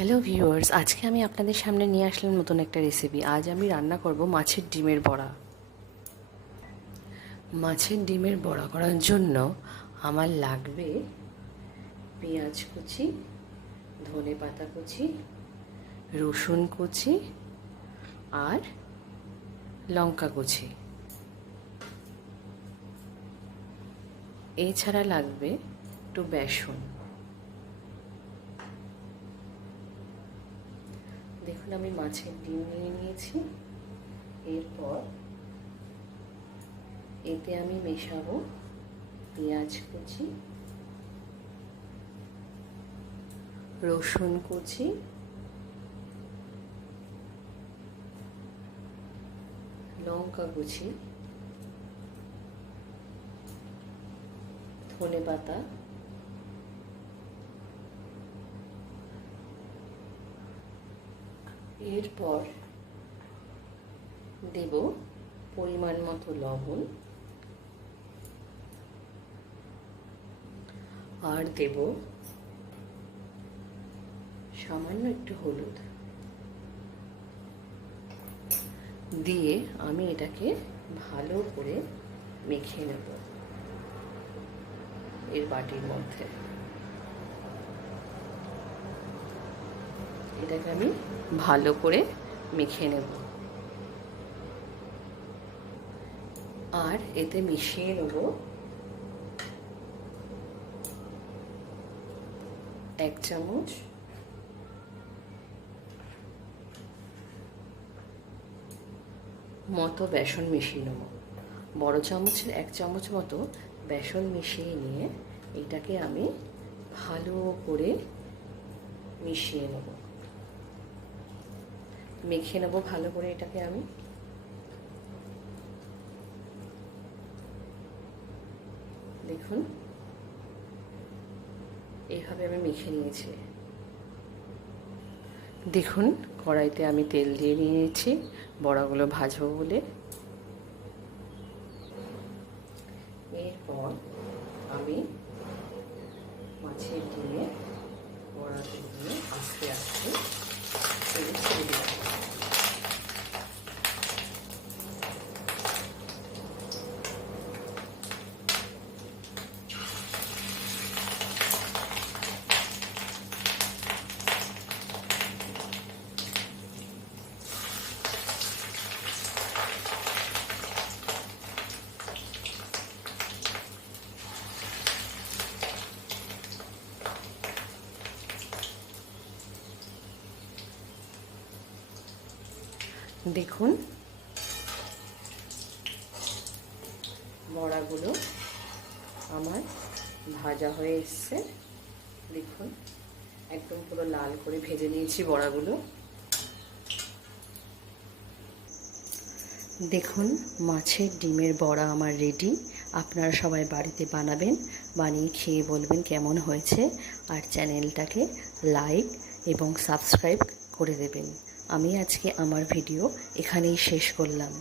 Hello viewers আজকে আমি আপনাদের সামনে নিয়ে আসলাম নতুন একটা রেসিপি আজ আমি রান্না করব মাছের ডিমের বড়া। মাছের ডিমের বড়া করার জন্য আমার লাগবে পেঁয়াজ কুচি, ধনে পাতা কুচি, রসুন কুচি আর লঙ্কা কুচি। এছাড়া লাগবে একটু বেসন। দেখুন আমি মাছের ডিম নিয়ে নিয়েছি। এরপর এতে আমি মেশাবো পেঁয়াজ কুচি, রসুন কুচি, লঙ্কা কুচি ধনে পাতা এরপর দেব পরিমাণ মতো লবণ আর দেব সামান্য একটু হলুদ। দিয়ে আমি এটাকে ভালো করে মেখে নেব। এর বাটির মধ্যে। এটাকে আমি ভালো করে মেখে নেব। আর এতে মিশিয়ে নেব এক চামচ মতো বেসন মিশিয়ে নেব। বড় চামচের এক চামচ মতো বেসন মিশিয়ে নিয়ে এটাকে আমি ভালো করে মিশিয়ে নেব। মেখে নেব ভালো করে এটাকে আমি। দেখুন এইভাবে আমি মেখে নিয়েছি। দেখুন, কড়াইতে আমি তেল দিয়ে নিয়েছি, বড়াগুলো ভাজবো বলে। এরপর আমি মাছের দিয়ে বড়া দিয়ে আস্তে আস্তে তেলে ছেড়ে দিলাম দেখুন। বড়াগুলো আমার ভাজা হয়ে এসছে। দেখুন, একদম পুরো লাল করে ভেজে নিয়েছি বড়াগুলো। দেখুন, মাছের ডিমের বড়া আমার রেডি আপনারা সবাই বাড়িতে বানাবেন, বানিয়ে খেয়ে বলবেন কেমন হয়েছে। আর চ্যানেলটাকে লাইক এবং সাবস্ক্রাইব করে দেবেন। আমি আজকে আমার ভিডিও এখানেই শেষ করলাম।